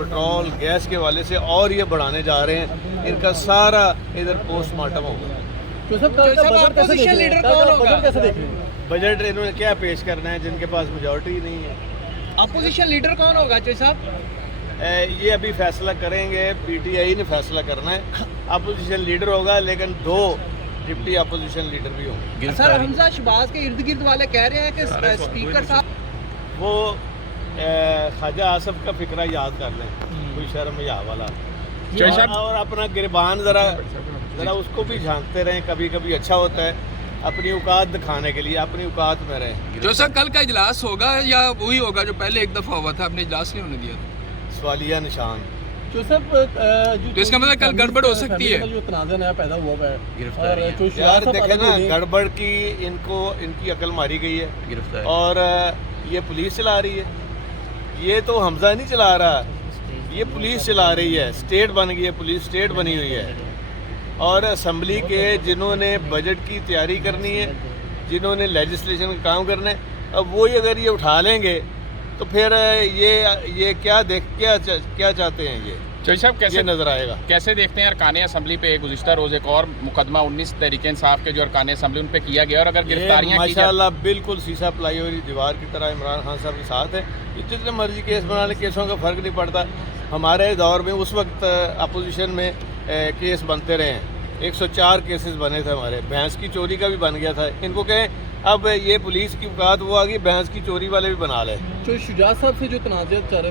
Petrol gas के हवाले से और ये बढ़ाने जा रहे हैं। इनका सारा इधर पोस्टमार्टम होगा। अपोजिशन लीडर कौन होगा? बजट इन्होंने क्या पेश करना है जिनके पास मेजॉरिटी ही नहीं है। अपोजिशन लीडर कौन होगा चौधरी साहब? ये अभी फैसला करेंगे, पीटीआई ने फैसला करना है। अपोजिशन लीडर होगा, लेकिन 2 डिप्टी अपोजिशन लीडर भी होंगे। सर हमजा शहबाज के इर्द गिर्द वाले कह रहे हैं कि स्पीकर साहब वो ख्वाजा आसफ का फिक्रा याद कर लें, कोई शर्म या वाला, और अपना गिरबान ज़रा उसको भी झांकते रहें। कभी कभी अच्छा होता है अपनी औकात दिखाने के लिए, अपनी औकात में रहें। जो सर कल का इजलास होगा या वही होगा जो पहले एक दफ़ा हुआ था, आपने इजलास नहीं होने दिया था? सवालिया निशान। तो इसका मतलब कल गड़बड़ हो सकती है। जो तनाज़ा नया पैदा हुआ है यार देखे ना, गड़बड़ की इनकी अकल मारी गई है, और ये पुलिस चला रही है। ये तो हमजा नहीं चला रहा, ये पुलिस चला रही है। स्टेट बन गई है, पुलिस स्टेट बनी हुई है। और असम्बली के जिन्होंने बजट की तैयारी करनी है, जिन्होंने लेजिस्लेशन का काम करना है, अब वही अगर ये उठा लेंगे तो फिर ये क्या चाहते हैं ये चौधरी साहब कैसे नजर आएगा? कैसे देखते हैं अरकान असम्बली पे गुज़िश्ता रोज़ एक और मुकदमा 19 तहरीक इंसाफ के जो अरकान असम्बली उन पे किया गया, और अगर गिरफ्तारियां की जाए? माशाल्लाह बिल्कुल सीसा पलाई हुई दीवार की तरह इमरान खान साहब के साथ है। जितने मर्जी केस बना ले, केसों का फ़र्क नहीं पड़ता। हमारे दौर में उस वक्त अपोजिशन में केस बनते रहे हैं, 104 केसेस बने थे हमारे। भैंस की चोरी का भी बन गया था। इनको कहें अब ये पुलिस की औकात वो आ गई, भैंस की चोरी वाले भी बना ले। जो शुजात साहब से जो तनाज़ा चल रहे